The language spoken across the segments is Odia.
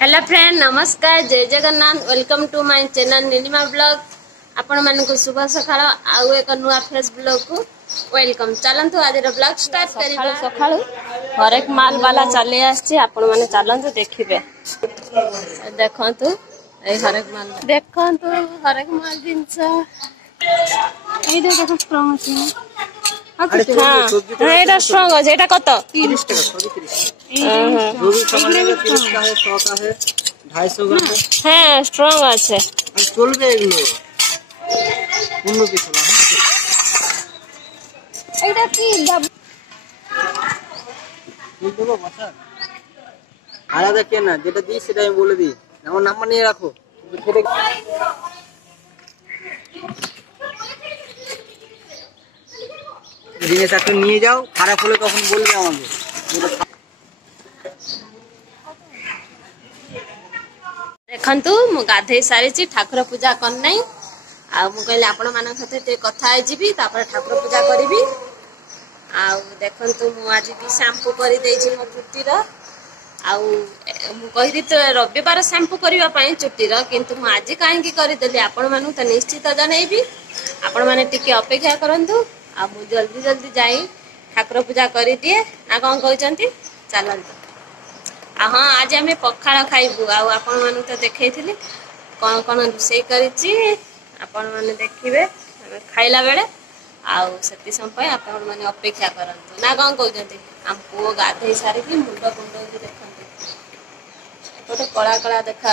हेलो फ्रेंड नमस्कार जय Jagannath welcome to my channel Neelima blog आपण मानक शुभ सकाळ आउ एक नुआ फेस ब्लॉग को वेलकम चलंतु आज ब्लॉग स्टार्ट करिबा सकाळू हरेक माल वाला चले आछि आपण माने चलंतु देखिबे देखंतु ए हरेक माल देखंतु हरेक माल जिंस ए देखो स्ट्रांग अछि এটা স্ট্রং আছে এটা কত 30 টাকা সবই 30 जो भी सामान है 30 का है 100 का है 250 का है হ্যাঁ স্ট্রং আছে আর চলবে এগুলো অন্য কিছু না এটা কি দেবো বাসা আলাদা কেন না যেটা দিই সেটা আমি বলে দিই আমার নাম্বার নিয়ে রাখো জিনিস একটা নিয়ে যাও খারাপ হলে তখন বলবে আমাকে देखंतु मु गाधे सारी ठाकुर पूजा कर नहीं आ मु कहले आपण मान सते कथा आइबी तापर ठाकुर पूजा करिबी आ देखंतु मु आज भी शैम्पू करि देछि मो चुट्टी रो आ मु कहि तो रविवार शैम्पू करबा पई चुट्टी रो किंतु मु आज काहे की करि देली आपण मानु त निश्चित जणैबी आपण माने टिके अपेक्षा करंतु आ मु जल्दी जल्दी जाई ठाकुर पूजा करि दिए ना कोन कहचंती चलंतु हाँ आज आम पखाड़ खाइबू आपण मान तो देखी कौन कौन रोषे कर देखिए खाइला बेले आती समय आपण मैंने अपेक्षा करंतु ना कौन कहते आम पुओ गाधे सारिकी मुंड कुंड देखते गोटे कला कला देखा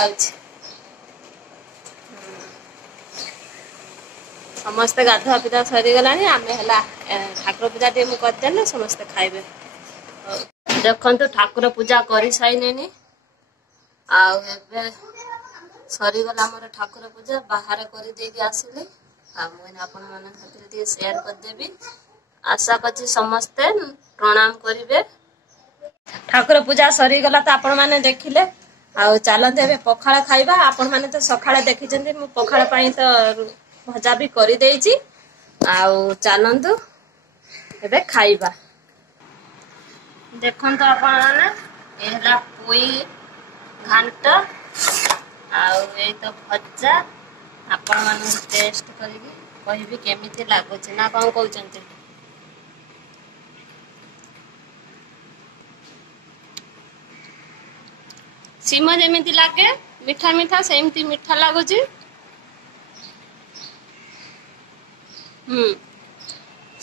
समस्ते गाधुआ पिधा सरीगला आम है ठाकुर पूजा टे करदे समस्ते खाइबे देखंतु ठाकुर पूजा करि साइनेनी सरीगला मोर ठाकुर पूजा बाहर कर देगी आसिले मुझे आपण मान खातिर शेयर कर देबी आशा करछि समस्ते प्रणाम करिवे ठाकुर पूजा सरीगला तो आपण माने देखिले आ चलते एबे पखाळ खाइबा आपण माने तो सखाळे देखिचंती मु पखाळ पई तो भजा भी करि देइछि आ चलंतु एबे खाइबा देखो तो आपला पोई घांट आई तो भजा आपण मान टेस्ट करी केमिति लागुच ना कौन कहते सीम जमी लगे मीठा मीठा सेमती मीठा लगुच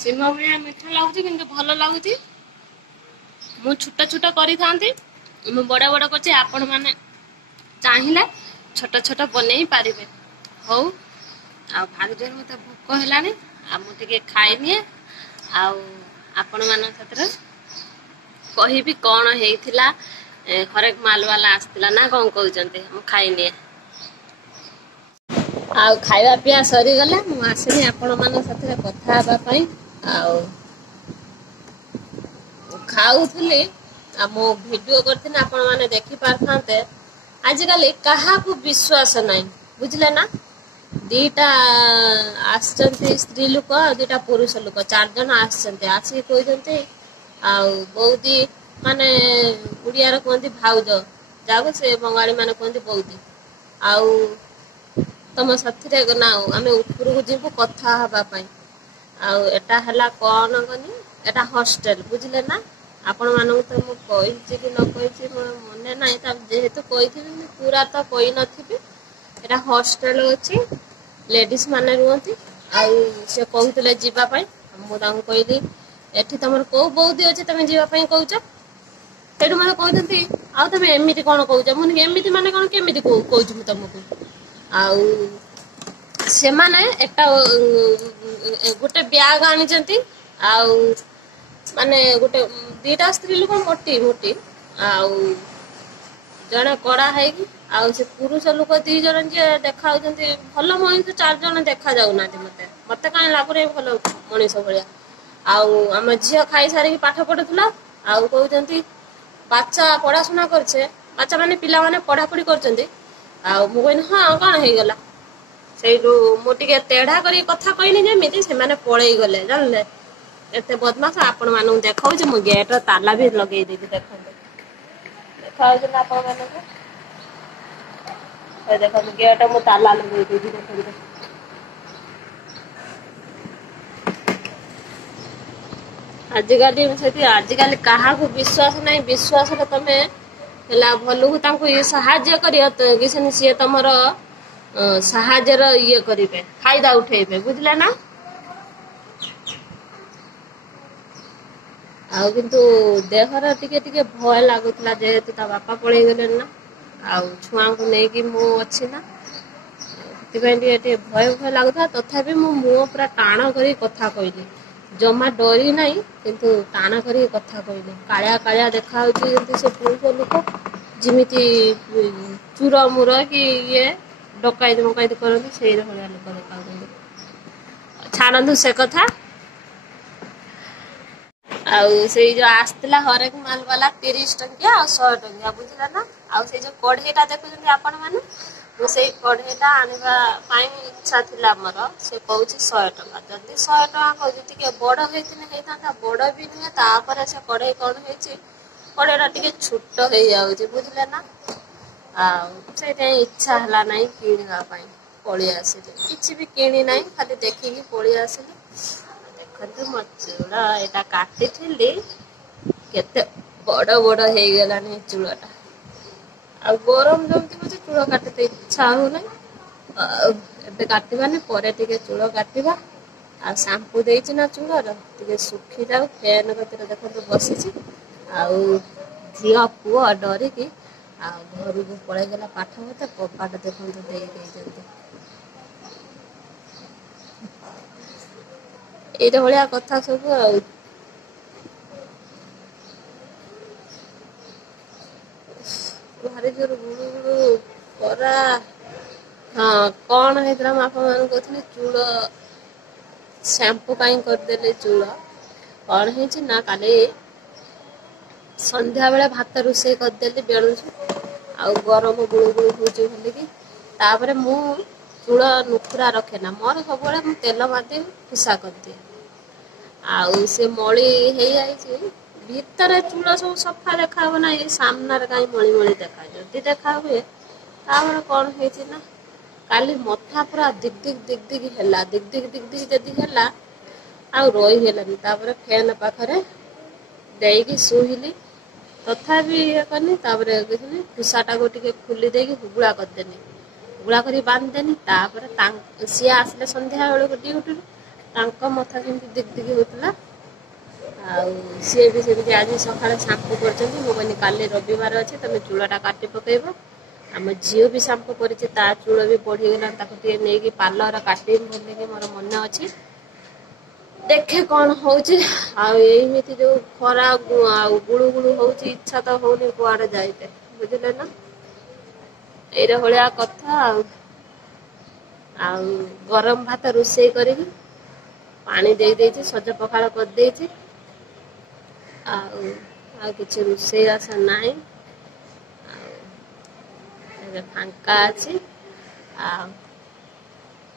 सीम भाया मीठा लगुच कि भल लगुच मु छोटा छोटा करी थांती मु बड़ा बड़ा करछि आपण माने चाहिला छोटा छोटा बनेई पारिबे हो आ भारी जोर मते भूख हेलानी आ मु टिके खाइनी आ आपण मान खतर कहिबी कोन हेइथिला हरेक माल वाला आस्तिला ना कोन कहउचंते मु खाइनी आ खाइबा पिया सरी गले मु आसनी आपण मान खतर कथा हबा पई आ खाऊली मो वीडियो करते आपण माने देखि पारथांते आजिकल कहा को विश्वास नहीं बुझले ना दीटा आछंती स्त्री लोक दीटा पुरुष लोक 4 जन आछंती आसी कहते आ बौदी माने उड़िया रे कहंती भाउज जागो से बंगाली माने कहंती बौदी आउ तम साथी रे ना आमे ऊपर को जीवो कथा हबा पई आ एटा हला कोन गनी एटा हॉस्टल बुझले ना आपण मानू तो मु कहि कि न कहि मने नाही त जेहेतु कहि पूरा तो कहि नथिबी एटा हॉस्टल अछि लेडीज माने रुहंती आ से कहउतले जीवा पई मु तांग कहिली एठी तमर को बौदी अछि तमे जीवा पई कहउछ तेडु माने कहतंती आ तमे एमिति कोन कहउछ मुनि एमिति माने कोन केमिति कहउछ मु तमको आ से माने एटा गोटे बैग आनी जंती आ माने गोटे दीटा स्त्री लोक मोटी मोटी आउ जड़े कड़ा है से पुरुष लोक 2 जन जे देखा भल मनीष 4 जन देखा जाऊना मत मत कहीं लगुन भल मनीष भाया आम झील खाई सारी पाठ पढ़ुला आउ कहते बाचा पढ़ाशुना करछे बाचा माने पिला माने पढ़ा पढ़ी करछंती आ मु कहनी हाँ कौन हो गला से मुझे तेढ़ा कर कथा कहनी जमी से माने पड़े गले जानले एते बदमाश आपण मानू देखाऊ जे मु गेट ताला भी लगे देबी देखो देखा जे ना आपण मानू ଦେଖନ୍ତୁ ଗେଟ୍ ମୁଁ ତାଲା ଲଗେଇ ଦେଇଛି ଦେଖନ୍ତୁ। ଆଜିକାଲି କାହାକୁ ବିଶ୍ୱାସ ନାହିଁ। ବିଶ୍ୱାସରେ ତମେ ହେଲା ଭଲକୁ ତାଙ୍କୁ ସାହାଯ୍ୟ କରିବ କିଛି ସିଏ ତମର ସାହାଯ୍ୟର ଇଏ କରିବେ, ଫାଇଦା ଉଠେଇବେ, ବୁଝିଲେ ନା। ଆଉ କିନ୍ତୁ ଦେହର ଟିକେ ଟିକେ ଭୟ ଲାଗୁଥିଲା ଯେହେତୁ ତା ବାପା ପଳେଇ ଗଲେଣି ନା, ଆଉ ଛୁଆଙ୍କୁ ନେଇକି ମୁଁ ଅଛି ନା, ସେଥିପାଇଁ ଟିକେ ଭୟ ଲାଗୁଥିଲା। ତଥାପି ମୁଁ ମୁହଁ ପୁରା ଟାଣ କରି କଥା କହିଲି, ଜମା ଡରି ନାହିଁ, କିନ୍ତୁ ଟାଣ କରିକି କଥା କହିଲି। କାଳିଆ କାଳିଆ ଦେଖାହଉଛି ଯେମିତି ସେ ପୁରୁଷ ଲୋକ, ଯେମିତି ଚୁରମୁର କି ଇଏ ଡକାୟତି ମକାୟତି କରନ୍ତି ସେଇ ଭଳିଆ ଲୋକ ଦେଖାଉଛନ୍ତି। ଛାଡ଼ନ୍ତୁ ସେ କଥା। ଆଉ ସେଇ ଯୋଉ ଆସିଥିଲା ହରେକ ମାଲ ବାଲା 30 ଟଙ୍କିଆ ଆଉ 100 ଟଙ୍କିଆ, ବୁଝିଲେ ନା। ଆଉ ସେଇ ଯୋଉ କଢେଇଟା ଦେଖୁଛନ୍ତି ଆପଣ ମାନେ, ମୁଁ ସେଇ କଢେଇଟା ଆଣିବା ପାଇଁ ଇଚ୍ଛା ଥିଲା ମୋର। ସେ କହୁଛି 100 ଟଙ୍କା। ଯଦି 100 ଟଙ୍କା କହୁଛି, ଟିକେ ବଡ ହେଇଥାନ୍ତା, ବଡ ବି ନୁହେଁ। ତାପରେ ସେ କଢେଇ କଣ ହେଇଛି, କଢେଇଟା ଟିକେ ଛୋଟ ହେଇଯାଉଛି, ବୁଝିଲେ ନା। ଆଉ ସେଇଥିପାଇଁ ଇଚ୍ଛା ହେଲା ନାହିଁ କିଣିବା ପାଇଁ, ପଳେଇ ଆସିଲି। କିଛି ବି କିଣି ନାହିଁ, ଖାଲି ଦେଖିକି ପଳେଇ ଆସିଲି। ଦେଖନ୍ତୁ ମୋ ଚୁଳ ଏଇଟା କାଟିଥିଲି, କେତେ ବଡ ବଡ ହେଇଗଲାଣି ଚୂଳଟା। ଆଉ ଗରମ ଯେମିତି ହଉଛି ଚୂଳ କାଟିତେ ଇଚ୍ଛା ହଉନାହିଁ। ଆଉ ଏବେ କାଟିବାନି, ପରେ ଟିକେ ଚୂଳ କାଟିବା। ଆଉ ସାମ୍ପୁ ଦେଇଛି ନା ଚୂଳର, ଟିକେ ଶୁଖିଯାଉ। ଫ୍ୟାନ କତିରେ ଦେଖନ୍ତୁ ବସିଛି। ଆଉ ଝିଅ ପୁଅ ଡରିକି ଆଉ ଘରକୁ ପଳେଇଗଲା ପାଠ ପଢିତେ, କବାଟ ଦେଖନ୍ତୁ ଦେଇ ଦେଇଛନ୍ତି। ଏଇଟା ଭଳିଆ କଥା ସବୁ ଆଉ। ଭାରି ଜୋର ଗୁଳୁଗୁଳୁ ଖରା। ହଁ, କଣ ହେଇଥିଲା ମୁଁ ଆପଣମାନଙ୍କୁ କହୁଥିଲି, ଚୂଳ ସାମ୍ପୁ ପାଇଁ କରିଦେଲି ଚୂଳ। କଣ ହେଇଛି ନା, କାଲି ସନ୍ଧ୍ୟା ବେଳେ ଭାତ ରୋଷେଇ କରିଦେଲି ବେଣୁସୁ, ଆଉ ଗରମ ଗୁଳୁଗୁଳୁ ହଉଛି ବୋଲିକି। ତାପରେ ମୁଁ ଚୂଳ ନୁଖୁରା ରଖେନା, ମୋର ସବୁବେଳେ ମୁଁ ତେଲ ମାରିଦିଏ, ଖୁସା କରିଦିଏ। ଆଉ ସେ ମଳି ହେଇଯାଇଛି ଭିତରେ, ଚୂଳ ସବୁ ସଫା ଦେଖା ହବ ନା, ଏଇ ସାମ୍ନାରେ କାହିଁ ମଳି ମଳି ଦେଖା, ଯଦି ଦେଖା ହୁଏ। ତାପରେ କଣ ହେଇଛି ନା, କାଲି ମଥା ପୁରା ଦିକ୍ ଦିକ୍ ହେଲା, ଦିକ୍ ଦିକ୍ ଯଦି ହେଲା ଆଉ ରହି ହେଲାନି। ତାପରେ ଫ୍ୟାନ ପାଖରେ ଦେଇକି ଶୋଇଲି। ତଥାପି ଇଏ କନି, ତାପରେ ଦେଖିଲି ଖୁସାଟାକୁ ଟିକେ ଖୋଲି ଦେଇକି ହୁଗୁଳା କରିଦେନି। ଗୁଳା କରି ବାନ୍ଧିଦେନି। ତାପରେ ସିଏ ଆସିଲେ ସନ୍ଧ୍ୟା ବେଳକୁ ଡ୍ୟୁଟିରୁ, ତାଙ୍କ ମଥା କେମିତି ଦିକ୍ ଦିକ୍ ହଉଥିଲା। ଆଉ ସିଏ ବି ସେମିତି ଆଜି ସକାଳେ ସାମ୍ପୁ କରିଛନ୍ତି। ମୁଁ କହିନି କାଲି ରବିବାର ଅଛି, ତମେ ଚୂଳଟା କାଟି ପକେଇବ। ଆମ ଝିଅ ବି ସାମ୍ପୁ କରିଛି, ତା ଚୂଳ ବି ବଢିଗଲାଣି, ତାକୁ ଟିକେ ନେଇକି ପାର୍ଲର କାଟିବି ବୋଲିକି ମୋର ମନେ ଅଛି। ଦେଖେ କଣ ହଉଛି। ଆଉ ଏଇମିତି ଯୋଉ ଖରା ଆଉ ଗୁଳୁ ଗୁଳୁ ହଉଛି, ଇଚ୍ଛା ତ ହଉନି କୁଆଡେ ଯାଇତେ, ବୁଝିଲେ ନା। ଏଇଟା ଭଳିଆ କଥା ଆଉ। ଆଉ ଗରମ ଭାତ ରୋଷେଇ କରିବି, ପାଣି ଦେଇ ଦେଇଛି, ସଜ ପଖାଳ କରିଦେଇଛି। ଆଉ କିଛି ରୋଷେଇ ବାସ ନାହିଁ। ଆଉ ଏବେ ଫାଙ୍କା ଅଛି। ଆଉ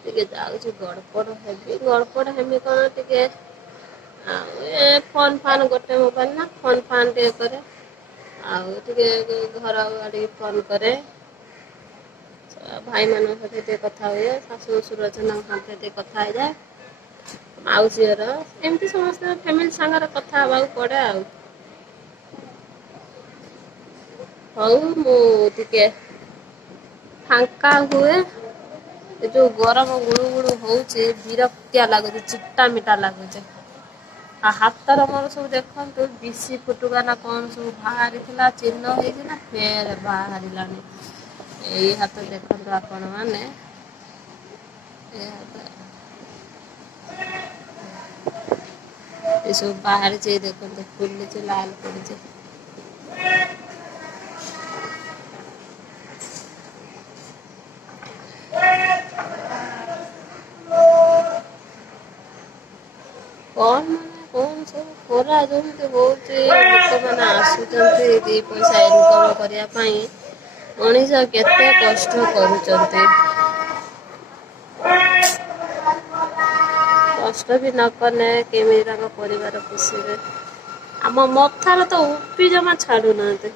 ଟିକେ ଯାଉଛି ଗଡ଼ପଡ଼ ହେବି। ଗଡ଼ପଡ଼ ହେବି କଣ, ଟିକେ ଆଉ ଏ ଫୋନ୍ ଫାନ୍ ଗୋଟେ ମୋବାଇଲ ନା, ଫୋନ୍ ଫାନ୍ ଟିକେ କରେ। ଆଉ ଟିକେ ଘର ଆଡିକି ଫୋନ୍ କରେ। ଭାଇମାନଙ୍କ ସହିତ ଟିକେ କଥା ହୁଏ। ଶାଶୁ ଶ୍ୱଶୁର ଅଛନ୍ତି, ତାଙ୍କ ସାଙ୍ଗରେ ଟିକେ କଥା ହେଇଯାଏ। ମାଉସୀ ଘର, ଏମିତି ସମସ୍ତେ ଫ୍ୟାମିଲି ସାଙ୍ଗରେ କଥା ହବାକୁ ପଡେ ଆଉ। ହଉ ମୁଁ ଟିକେ ଫାଙ୍କା ହୁଏ। ଏ ଯୋଉ ଗରମ ଗୁଳୁ ଗୁଳୁ ହଉଛି, ବିରକ୍ତିଆ ଲାଗୁଛି, ଚିଟା ମିଟା ଲାଗୁଛି। ଆଉ ହାତର ମୋର ସବୁ ଦେଖନ୍ତୁ, ବିଶି ଫୁଟୁକା ନା କଣ ସବୁ ବାହାରିଥିଲା, ଚିହ୍ନ ହେଇଥିଲା, ଫେର ବାହାରିଲାଣି। ଏଇ ହାତ ଦେଖନ୍ତୁ ଆପଣ ମାନେ, ଏସବୁ ବାହାରିଛି, ଦେଖନ୍ତୁ ଫୁଲିଛି, ଲାଲ ପଡିଛି। କଣ ମାନେ କଣ ସବୁ ଖରା ଯେମିତି ହଉଛି, ଲୋକମାନେ ଆସୁଛନ୍ତି ଦି ପଇସା ଇନକମ କରିବା ପାଇଁ, ମଣିଷ କେତେ କଷ୍ଟ କରୁଛନ୍ତି। କଷ୍ଟ ବି ନ କଲେ କେମିତି ତାଙ୍କ ପରିବାର ପୋଷିବେ। ଆମ ମଥାର ତ ଉପି ଜମା ଛାଡୁନାହାନ୍ତି।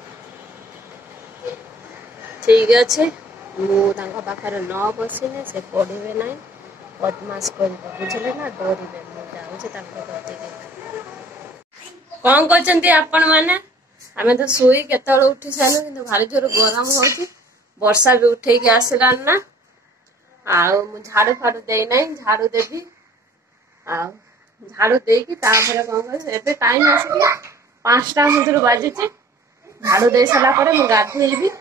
ଠିକ ଅଛି, ମୁଁ ତାଙ୍କ ପାଖରେ ନ ବସିଲେ ସେ ପଢ଼ିବେ ନାହିଁ, ବଦମାସ କରିବେ, ବୁଝିଲେ ନା, ଡରିବେ। ମୁଁ ଯାଉଛି ତାଙ୍କ କତିକି। କଣ କରୁଛନ୍ତି ଆପଣ ମାନେ? ଆମେ ତ ଶୋଇ କେତେବେଳେ ଉଠି ସାରିଲୁ, କିନ୍ତୁ ଭାରି ଜୋର ଗରମ ହଉଛି। ବର୍ଷା ବି ଉଠେଇକି ଆସିଲାଣି ନା। ଆଉ ମୁଁ ଝାଡୁ ଫାଡୁ ଦେଇନାହିଁ, ଝାଡୁ ଦେବି। ଆଉ ଝାଡୁ ଦେଇକି ତାପରେ କଣ କରିବି, ଏବେ ଟାଇମ ଆସିକି 5ଟା ମଧ୍ୟରୁ ବାଜିଛି। ଝାଡୁ ଦେଇ ସାରିଲା ପରେ ମୁଁ ଗାଧେଇବି।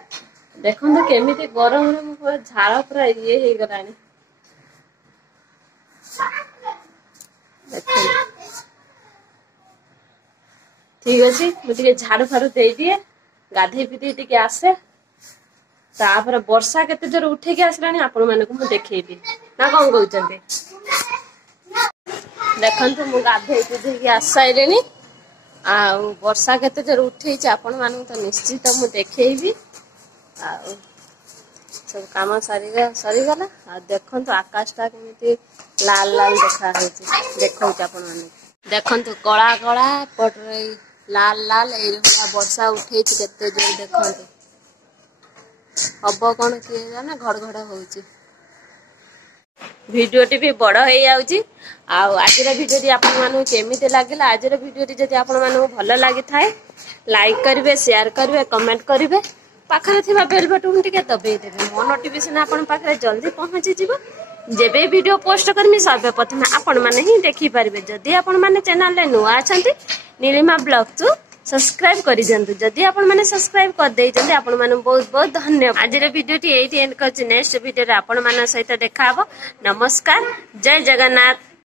ଦେଖନ୍ତୁ କେମିତି ଗରମରେ ମୁଁ ପୁରା ଝାଳ ପୁରା ଇଏ ହେଇଗଲାଣି। ଦେଖନ୍ତୁ ଠିକ ଅଛି, ମୁଁ ଟିକେ ଝାଡୁ ଫାଡୁ ଦେଇଦିଏ, ଗାଧେଇ ପିଧେଇ ଟିକେ ଆସେ। ତାପରେ ବର୍ଷା କେତେ ଜୋର ଉଠେଇକି ଆସିଲାଣି ଆପଣ ମାନଙ୍କୁ ମୁଁ ଦେଖେଇବି, ନା କଣ କହୁଛନ୍ତି? ଦେଖନ୍ତୁ ମୁଁ ଗାଧେଇ ପିଧେଇକି ଆସି ସାଇଲିଣି। ଆଉ ବର୍ଷା କେତେ ଜୋର ଉଠେଇଛି ଆପଣ ମାନଙ୍କୁ ତ ନିଶ୍ଚିତ ମୁଁ ଦେଖେଇବି। ଆଉ ସବୁ କାମ ସରିଗଲା। ଆଉ ଦେଖନ୍ତୁ ଆକାଶ ଟା କେମିତି ଲାଲ ଲାଲ ଦେଖା ହଉଛି, ଦେଖଉଛି ଆପଣ ମାନଙ୍କୁ। ଦେଖନ୍ତୁ କଳା କଳା, ଏପଟରେ ଲାଲ ଲାଲ, ଏଇଭଳିଆ ବର୍ଷା ଉଠେଇଛି କେତେ ଜୋର ଦେଖନ୍ତୁ। ହବ କଣ କିଏ ଜାଣେ, ଘଡଘଡ ହଉଛି। ଭିଡିଓଟି ବି ବଡ ହେଇଯାଉଛି। ଆଉ ଆଜିର ଭିଡିଓଟି ଆପଣ ମାନଙ୍କୁ କେମିତି ଲାଗିଲା? ଆଜିର ଭିଡିଓଟି ଯଦି ଆପଣ ମାନଙ୍କୁ ଭଲ ଲାଗିଥାଏ, ଲାଇକ୍ କରିବେ, ସେୟାର କରିବେ, କମେଣ୍ଟ କରିବେ। ପାଖରେ ଥିବା ବେଲ୍ ବଟନ୍ ଟିକେ ଦବେଇ ଦେବେ। ମୋ ନୋଟିଫିକେସନ ଆପଣଙ୍କ ପାଖରେ ଜଲ୍ଦି ପହଞ୍ଚିଯିବ। ଯେବେ ଭିଡିଓ ପୋଷ୍ଟ କରିମି ସର୍ବପ୍ରଥମେ ଆପଣ ମାନେ ହିଁ ଦେଖିପାରିବେ। ଯଦି ଆପଣ ମାନେ ଚ୍ୟାନେଲରେ ନୂଆ ଅଛନ୍ତି, ନୀଳିମା ବ୍ଲଗକୁ ସବସ୍କ୍ରାଇବ କରିଦିଅନ୍ତୁ। ଯଦି ଆପଣ ମାନେ ସବସ୍କ୍ରାଇବ କରିଦେଇଛନ୍ତି, ଆପଣ ମାନଙ୍କୁ ବହୁତ ବହୁତ ଧନ୍ୟବାଦ। ଆଜିର ଭିଡିଓଟି ଏଇଠି ଏଣ୍ଡ କରୁଛି। ନେକ୍ସଟ ଭିଡିଓରେ ଆପଣ ମାନଙ୍କ ସହିତ ଦେଖାହବ। ନମସ୍କାର, ଜୟ ଜଗନ୍ନାଥ।